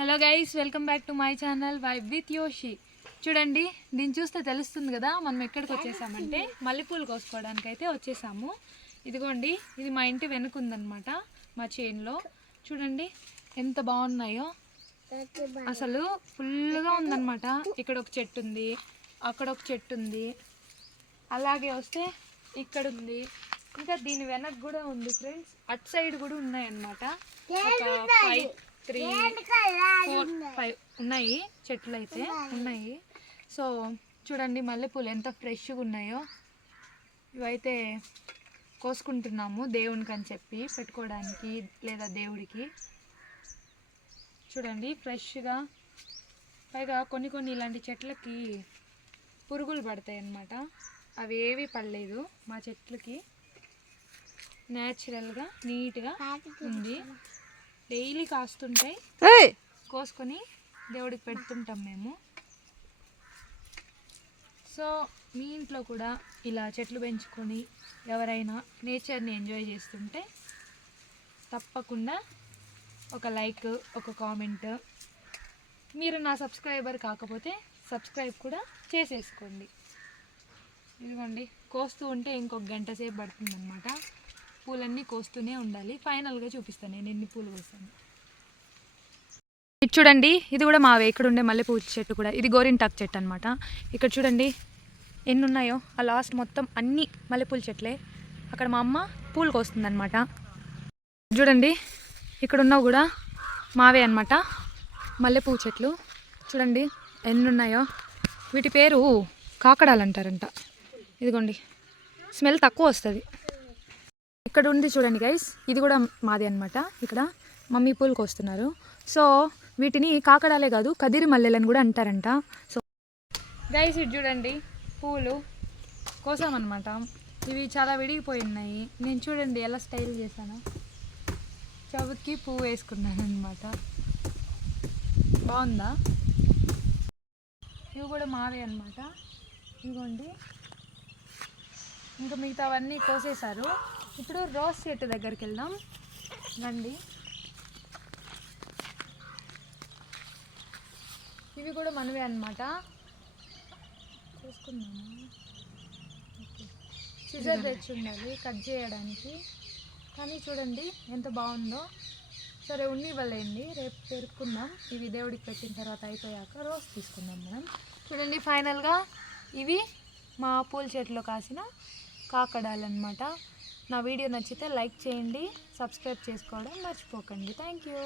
Hello guys, welcome back to my channel vibe with యోషి. చూడండి, దీన్ని చూస్తే తెలుస్తుంది కదా మనం ఎక్కడికి వచ్చేసామంటే మల్లెపూలు కోసుకోవడానికి అయితే వచ్చేసాము. ఇదిగోండి, ఇది మా ఇంటి వెనుక ఉందన్నమాట, మా చేనులో. చూడండి ఎంత బాగున్నాయో, అసలు ఫుల్గా ఉందన్నమాట. ఇక్కడ ఒక చెట్టు ఉంది, అక్కడ ఒక చెట్టు ఉంది, అలాగే వస్తే ఇక్కడ ఉంది, ఇంకా దీని వెనక కూడా ఉంది ఫ్రెండ్స్. అటు సైడ్ కూడా ఉన్నాయన్నమాట. ఒక 5, 3, 4, 5 ఉన్నాయి చెట్లు అయితే ఉన్నాయి. సో చూడండి మల్లెపూలు ఎంత ఫ్రెష్గా ఉన్నాయో. ఇవైతే కోసుకుంటున్నాము దేవునికి అని చెప్పి పెట్టుకోవడానికి, లేదా దేవుడికి. చూడండి ఫ్రెష్గా, పైగా కొన్ని ఇలాంటి చెట్లకి పురుగులు పడతాయి అన్నమాట. అవి ఏవి పడలేదు మా చెట్లకి, న్యాచురల్గా నీట్గా ఉంది. డైలీ కాస్తుంటాయి, కోసుకొని దేవుడికి పెడుతుంటాం మేము. సో మీ ఇంట్లో కూడా ఇలా చెట్లు పెంచుకొని ఎవరైనా నేచర్ని ఎంజాయ్ చేస్తుంటే తప్పకుండా ఒక లైక్, ఒక కామెంట్. మీరు నా సబ్స్క్రైబర్ కాకపోతే సబ్స్క్రైబ్ కూడా చేసేసుకోండి. ఇదిగోండి, కోస్తూ ఉంటే ఇంకొక గంట సేపు పడుతుందన్నమాట. పూలన్నీ కోస్తూనే ఉండాలి. ఫైనల్గా చూపిస్తాను నేను ఎన్ని పూలు కోస్తాను. ఇది చూడండి, ఇది కూడా మావే, ఇక్కడ ఉండే మల్లెపూల చెట్టు కూడా. ఇది గోరింటాకు చెట్టు అనమాట. ఇక్కడ చూడండి ఎన్ని ఉన్నాయో. ఆ లాస్ట్ మొత్తం అన్ని మల్లెపూల చెట్లే. అక్కడ మా అమ్మ పూలు కోస్తుందన్నమాట. చూడండి ఇక్కడ ఉన్నవి కూడా మావే అనమాట, మల్లెపూ చెట్లు. చూడండి ఎన్ని ఉన్నాయో. వీటి పేరు కాకడాలు అంటారంట. ఇదిగోండి, స్మెల్ తక్కువ వస్తుంది. ఇక్కడ ఉంది చూడండి గైస్, ఇది కూడా మాది అనమాట. ఇక్కడ మమ్మీ పూలు కోస్తున్నారు. సో వీటిని కాకడాలే కాదు, కదిరి మల్లెలని కూడా అంటారంట. సో గైస్ ఇది చూడండి, పూలు కోసామన్నమాట. ఇవి చాలా విడిగిపోయి ఉన్నాయి. నేను చూడండి ఎలా స్టైల్ చేశాను, చెవుకి పువ్వు వేసుకున్నాను అనమాట. బాగుందా? ఇవి కూడా మావే అనమాట. ఇదిగోండి, ఇంకా మిగతావన్నీ కోసేశారు. ఇప్పుడు రోజ్ చెట్టు దగ్గరికి వెళ్దాం రండి. ఇవి కూడా మనవే అనమాట. చూసుకున్నాము. ఓకే, సిజర్ తెచ్చి ఉండాలి కట్ చేయడానికి. కానీ చూడండి ఎంత బాగుందో. సరే ఉన్నివ్వలేండి, రేపు పెరుక్కుందాం. ఇవి దేవుడికి పెట్టిన తర్వాత అయిపోయాక రోజ్ తీసుకుందాం మనం. చూడండి ఫైనల్గా ఇవి మా పూల చెట్లో కాసిన కాకడాలు అనమాట. నా వీడియో నచ్చితే లైక్ చేయండి, సబ్స్క్రైబ్ చేసుకోవడం మర్చిపోకండి. Thank you.